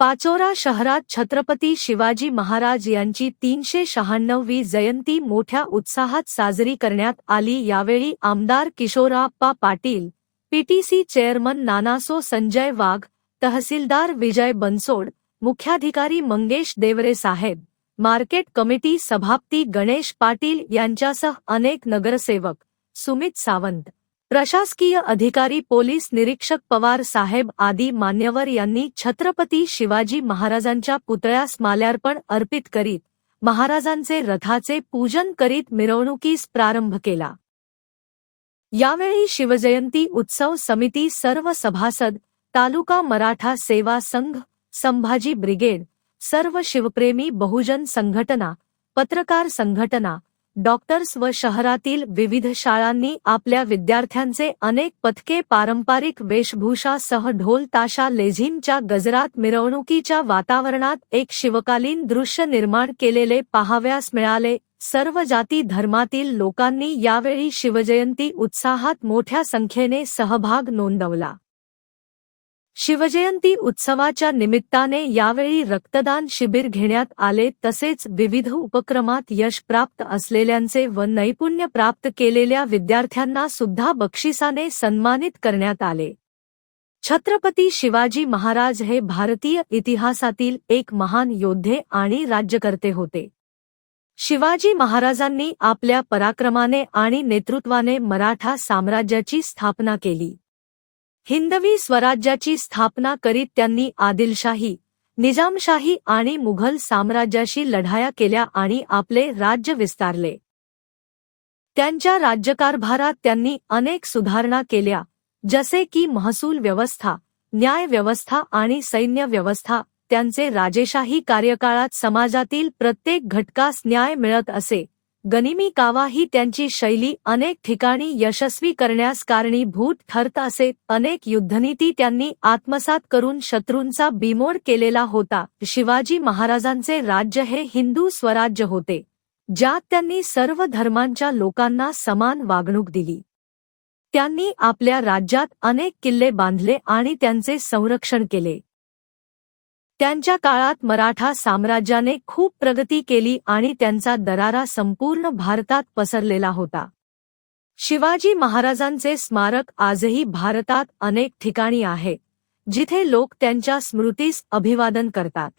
पाचोरा शहरात छत्रपती शिवाजी महाराज यांची 396वी जयंती मोठ्या उत्साहात साजरी करण्यात आली। यावेळी आमदार किशोरप्पा पाटील, पीटीसी चेअरमन नानासो संजय वाघ, तहसीलदार विजय बनसोड, मुख्याधिकारी मंगेश देवरे साहेब, मार्केट कमिटी सभापती गणेश पाटील यांच्यासह अनेक नगरसेवक, सुमित सावंत, प्रशासकीय अधिकारी, पोलीस निरीक्षक पवार साहेब आदी मान्यवर यांनी छत्रपती शिवाजी महाराजांच्या पुतळ्यास माल्यार्पण अर्पित करीत महाराजांचे रथाचे पूजन करीत मिरवणुकीस प्रारंभ केला। यावेळी शिवजयंती उत्सव समिती सर्व सभासद, तालुका मराठा सेवा संघ, संभाजी ब्रिगेड, सर्व शिवप्रेमी बहुजन संघटना, पत्रकार संघटना, डॉक्टर्स व शहरातील विविध शाळांनी आपल्या विद्यार्थ्यांचे अनेक पथके पारंपरिक वेशभूषासह ढोल ताशा लेझिमच्या गजरात मिरवणुकीच्या वातावरणात एक शिवकालीन दृश्य निर्माण केलेले पाहावयास मिळाले। सर्व जाती धर्मातील लोकांनी यावेळी शिवजयंती उत्साहात मोठ्या संख्येने सहभाग नोंदवला। शिवजयंती उत्सवाच्या निमित्ताने यावेळी रक्तदान शिबिर घेण्यात आले, तसेच विविध उपक्रमात यश प्राप्त असलेल्यांचे व नैपुण्य प्राप्त केलेल्या विद्यार्थ्यांना सुद्धा बक्षिसाने सन्मानित करण्यात आले। छत्रपती शिवाजी महाराज हे भारतीय इतिहासातील एक महान योद्धे आणि राज्यकर्ते होते। शिवाजी महाराजांनी आपल्या पराक्रमाने आणि नेतृत्वाने मराठा साम्राज्याची स्थापना केली। हिंदवी स्वराज्याची स्थापना करीत त्यांनी आदिलशाही, निजामशाही आणि मुघल साम्राज्याशी लढाया केल्या आणि आपले राज्य विस्तारले। त्यांच्या राज्यकारभारात त्यांनी अनेक सुधारणा केल्या, जसे की महसूल व्यवस्था, न्याय व्यवस्था आणि सैन्य व्यवस्था। त्यांचे राजेशाही कार्यकाळात समाजातील प्रत्येक घटकास न्याय मिळत असे। गनिमी कावा ही त्यांची शैली अनेक ठिकाणी यशस्वी करण्यास कारणीभूत ठरत असे। अनेक युद्धनीती त्यांनी आत्मसात करून शत्रूंचा बीमोड केलेला होता। शिवाजी महाराजांचे राज्य हे हिंदू स्वराज्य होते, ज्यात त्यांनी सर्व धर्मांच्या लोकांना समान वागणूक दिली। त्यांनी आपल्या राज्यात अनेक किल्ले बांधले आणि त्यांचे संरक्षण केले। त्यांच्या काळात मराठा साम्राज्याने खूप प्रगती केली आणि त्यांचा दरारा संपूर्ण भारतात पसरलेला होता। शिवाजी महाराजांचे स्मारक आजही भारतात अनेक ठिकाणी आहे, जिथे लोक त्यांच्या स्मृतीस अभिवादन करतात।